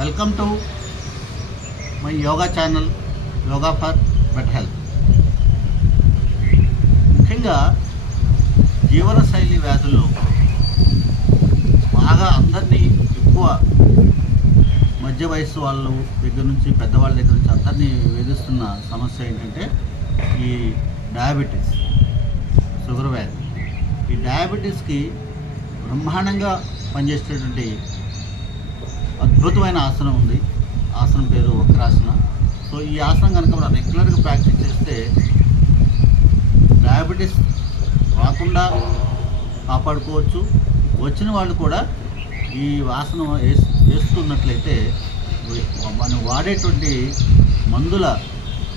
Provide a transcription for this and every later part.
Welcome to my yoga channel yoga for better health. ముఖ్యంగా జీవనశైలి వ్యాధుల్లో బాగా అందరినీ ఎక్కువ మధ్య వయస్సు వాళ్ళు దగ్గర నుంచి పెద్దవాళ్ళ దగ్గర నుంచి అందరినీ వేధిస్తున్న సమస్య ఏంటంటే ఈ డయాబెటీస్ షుగర్ వ్యాధి. ఈ డయాబెటీస్కి బ్రహ్మాండంగా పనిచేసేటువంటి అద్భుతమైన ఆసనం ఉంది. ఆసనం పేరు వక్రాసన. సో ఈ ఆసనం కనుక మనం రెగ్యులర్గా ప్రాక్టీస్ చేస్తే డయాబెటీస్ రాకుండా కాపాడుకోవచ్చు. వచ్చిన వాళ్ళు కూడా ఈ ఆసనం వేస్తున్నట్లయితే మనం వాడేటువంటి మందుల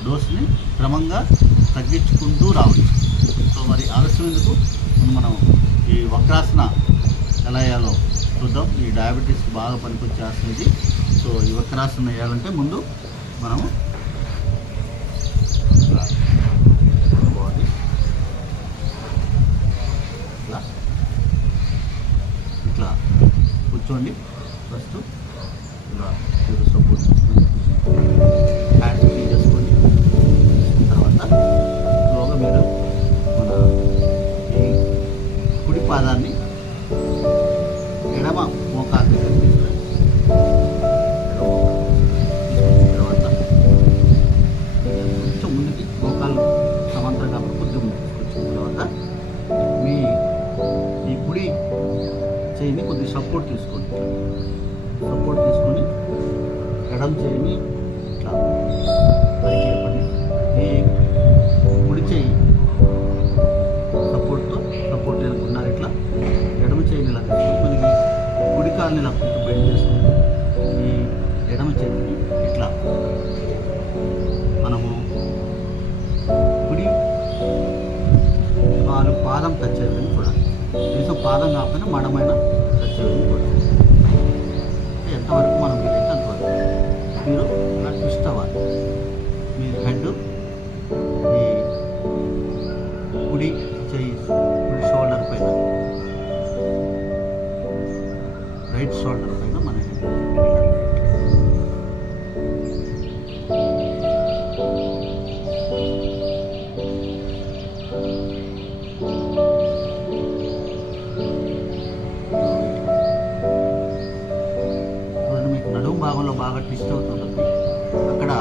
డోస్ని క్రమంగా తగ్గించుకుంటూ రావచ్చు. సో మరి ఆలస్యం ఎందుకు? మనం ఈ వక్రాసన చూద్దాం. ఈ డయాబెటీస్కి బాగా పనికొచ్చేస్తుంది సో ఈ వక్రాసనం వేయాలంటే ముందు మనము బాడీ ఇట్లా ఇట్లా కూర్చోండి. ఫస్ట్ సపోర్ట్ తీసుకోండి. సపోర్ట్ తీసుకొని ఎడం చేయిని ఇట్లా పైకి లేపండి ఈ కుడి చేయి సపోర్ట్తో సపోర్ట్ ఉన్నారు ఇట్లా ఎడమ చేయిని ఇలా తీసుకొని మనకి కుడి కాలుని ఇలా కొంచెం బెండ్ చేసుకుని ఈ ఎడమ చేతిని ఇట్లా మనము కుడి కాలు పాదం టచ్ అయ్యేదని చూడాలి కనీసం పాదం కాకపోయినా మడమైన చదువు కూడా అంటే ఎంతవరకు మనం వీలైతే అంతవరకు మీరు అలా ట్విస్ట్ అవ్వాలి మీ హెడ్ ఈ కుడి చెయ్యి కుడి షోల్డర్ పైన రైట్ షోల్డర్ పైన భాగంలో బాగా ట్విస్ట్ అవుతుంటుంది అక్కడ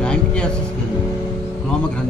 బ్యాంక్ గ్యాసెస్ క్లోమ గ్రంథం